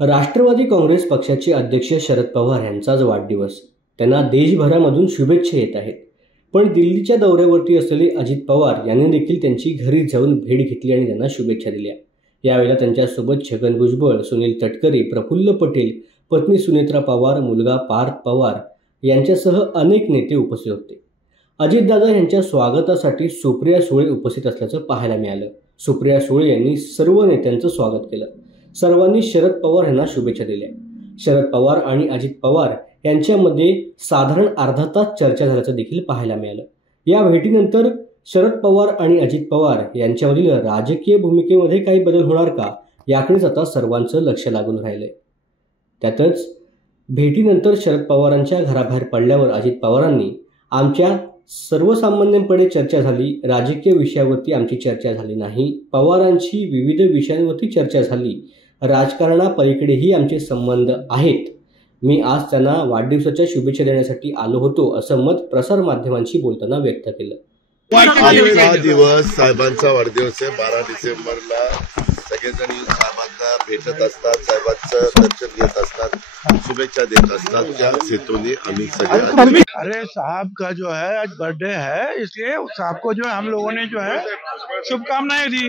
राष्ट्रवादी काँग्रेस पक्षाचे अध्यक्ष शरद पवार यांचाच वाढदिवस. त्यांना देशभरामधून शुभेच्छा येत आहेत. पण दिल्लीच्या दौऱ्यावरती असलेले अजित पवार यांनी देखील त्यांची घरी जाऊन भेट घेतली आणि त्यांना शुभेच्छा दिल्या. यावेळेला त्यांच्यासोबत छगन भुजबळ, सुनील तटकरे, प्रफुल्ल पटेल, पत्नी सुनेत्रा पवार, मुलगा पार्थ पवार यांच्यासह अनेक नेते उपस्थित होते. अजितदादा यांच्या स्वागतासाठी सुप्रिया सुळे उपस्थित असल्याचं पाहायला मिळालं. सुप्रिया सुळे यांनी सर्व नेत्यांचं स्वागत केलं. सर्वांनी शरद पवार यांना शुभेच्छा दिल्या. शरद पवार आणि अजित पवार यांच्यामध्ये साधारण अर्धा तास चर्चा झाल्याचं देखील पाहायला मिळालं. या भेटीनंतर शरद पवार आणि अजित पवार यांच्यामधील राजकीय भूमिकेमध्ये काही बदल होणार का, याकडेच आता सर्वांचं लक्ष लागून राहिलंय. त्यातच भेटीनंतर शरद पवारांच्या घराबाहेर पडल्यावर अजित पवारांनी, आमच्या सर्वसामान्यांपणे चर्चा झाली, राजकीय विषयावरती आमची चर्चा झाली नाही. पवारांची विविध विषयांवरती चर्चा झाली, राजकारणापलीकडेही आमचे संबंध आहेत. मी आज त्यांना वाढदिवसाच्या शुभेच्छा देण्यासाठी आलो होतो, असं मत प्रसारमाध्यमांशी बोलताना व्यक्त केलं. हा दिवस साहेबांचा वाढदिवस आहे. 12 डिसेंबरला सगळेजण साहेबांना भेटत असतात, साहेबांचं दर्शन घेत असतात, शुभेच्छा देत असतात. त्या हेतूने आम्ही सगळे, अरे साहब का जो है आज बर्थडे है, इसलिए साहब को जो है हम लोगों ने जो है शुभकामनाएं दी.